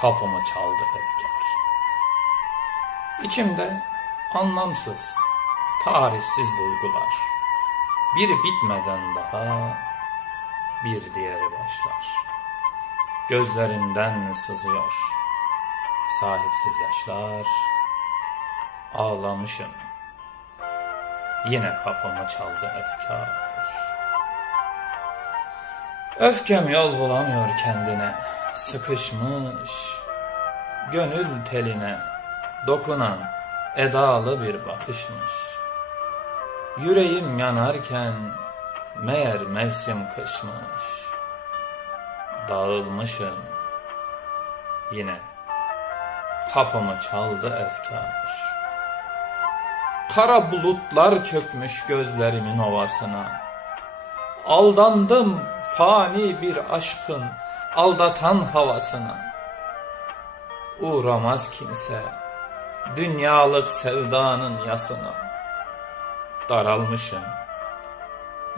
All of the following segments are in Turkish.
kapımı çaldı efkar. İçimde anlamsız, tarihsiz duygular. Biri bitmeden daha bir diğeri başlar. Gözlerinden sızıyor sahipsiz yaşlar. Ağlamışım. Yine kapımı çaldı efkar. Öfkem yol bulamıyor kendine. Sıkışmış. Gönül teline dokunan edalı bir bakışmış. Yüreğim yanarken meğer mevsim kışmış. Dağılmışım yine kapımı çaldı efkar. Kara bulutlar çökmüş gözlerimin ovasına. Aldandım fani bir aşkın aldatan havasına. Uğramaz kimse dünyalık sevdanın yasına. Daralmışım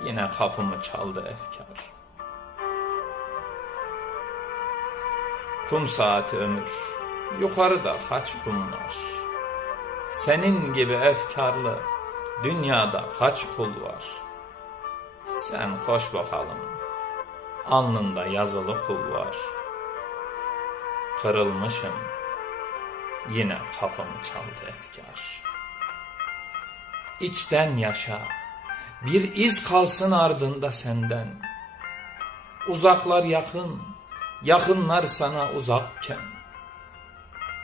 yine kapımı çaldı efkar. Kum saati ömür, yukarıda kaç kum var. Senin gibi efkarlı dünyada kaç kul var. Sen koş bakalım, alnında yazılı kul var. Kırılmışım, yine kapımı çaldı efkar. İçten yaşa, bir iz kalsın ardında senden. Uzaklar yakın, yakınlar sana uzakken.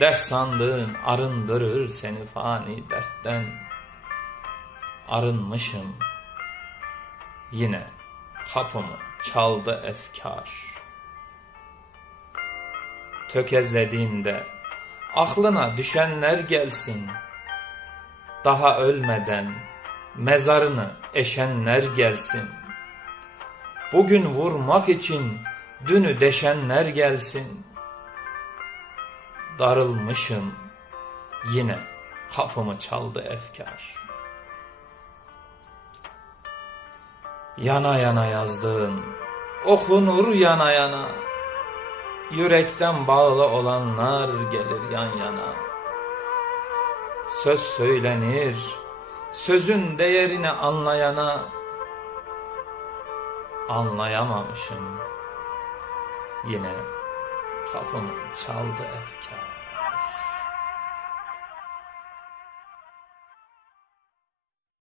Dert sandığın arındırır seni fani dertten. Arınmışım, yine kapımı çaldı efkar. Tökezlediğinde aklına düşenler gelsin. Daha ölmeden mezarını eşenler gelsin. Bugün vurmak için dünü deşenler gelsin. Darılmışım yine kapımı çaldı efkar. Yana yana yazdığın okunur yana yana. Yürekten bağlı olanlar gelir yan yana. Söz söylenir, sözün değerini anlayana anlayamamışım. Yine kapımı çaldı efkar.